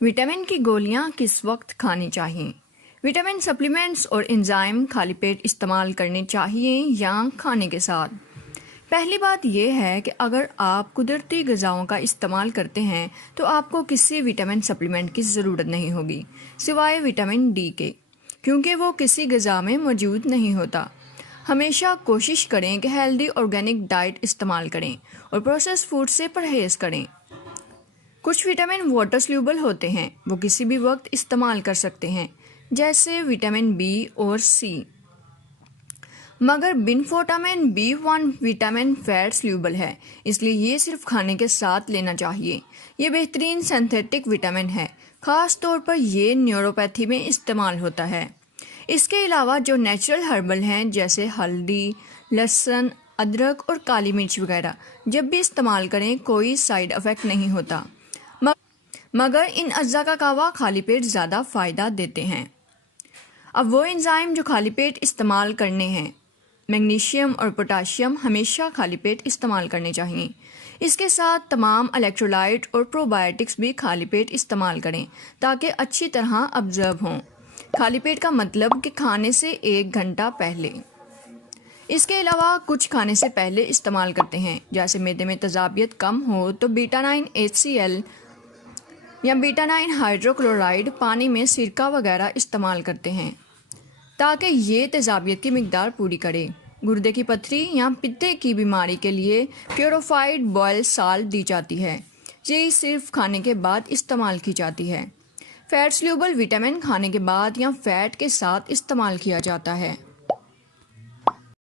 Vitamin की गोलियां किस वक्त खानी चाहिए? विटामिन सप्लीमेंट्स और एंजाइम खाली पेट इस्तेमाल करने चाहिए या खाने के साथ? पहली बात यह है कि अगर आप कुदरती ग़िज़ाओं का इस्तेमाल करते हैं तो आपको किसी विटामिन सप्लीमेंट की ज़रूरत नहीं होगी सिवाय विटामिन डी के, क्योंकि वो किसी ग़िज़ा में मौजूद नहीं होता। हमेशा कोशिश करें कि हेल्दी ऑर्गेनिक डाइट इस्तेमाल करें और प्रोसेस फूड से परहेज़ करें। कुछ विटामिन वाटर स्ल्यूबल होते हैं, वो किसी भी वक्त इस्तेमाल कर सकते हैं, जैसे विटामिन बी और सी। मगर बिनफोटामिन B1 विटामिन फैट स्ल्यूबल है, इसलिए ये सिर्फ खाने के साथ लेना चाहिए। ये बेहतरीन सिंथेटिक विटामिन है, ख़ास तौर पर ये न्यूरोपैथी में इस्तेमाल होता है। इसके अलावा जो नेचुरल हर्बल हैं जैसे हल्दी, लहसुन, अदरक और काली मिर्च वगैरह, जब भी इस्तेमाल करें कोई साइड इफ़ेक्ट नहीं होता। मगर इन अज्जा का कहवा खाली पेट ज़्यादा फ़ायदा देते हैं। अब वो एंजाइम जो खाली पेट इस्तेमाल करने हैं, मैग्नीशियम और पोटाशियम हमेशा खाली पेट इस्तेमाल करने चाहिए। इसके साथ तमाम इलेक्ट्रोलाइट और प्रोबायोटिक्स भी खाली पेट इस्तेमाल करें ताकि अच्छी तरह ऑब्जर्व हों। खाली पेट का मतलब कि खाने से 1 घंटा पहले। इसके अलावा कुछ खाने से पहले इस्तेमाल करते हैं, जैसे मैदे में तेज़ाबियत कम हो तो बीटा-9 HCl या बीटा-9 हाइड्रोक्लोराइड पानी में सिरका वगैरह इस्तेमाल करते हैं ताकि ये तेज़ाबियत की मिकदार पूरी करे। गुर्दे की पथरी या पित्ते की बीमारी के लिए प्योरीफाइड बॉयल साल्ट दी जाती है, ये सिर्फ खाने के बाद इस्तेमाल की जाती है। फैट स्ल्यूबल विटामिन खाने के बाद या फैट के साथ इस्तेमाल किया जाता है।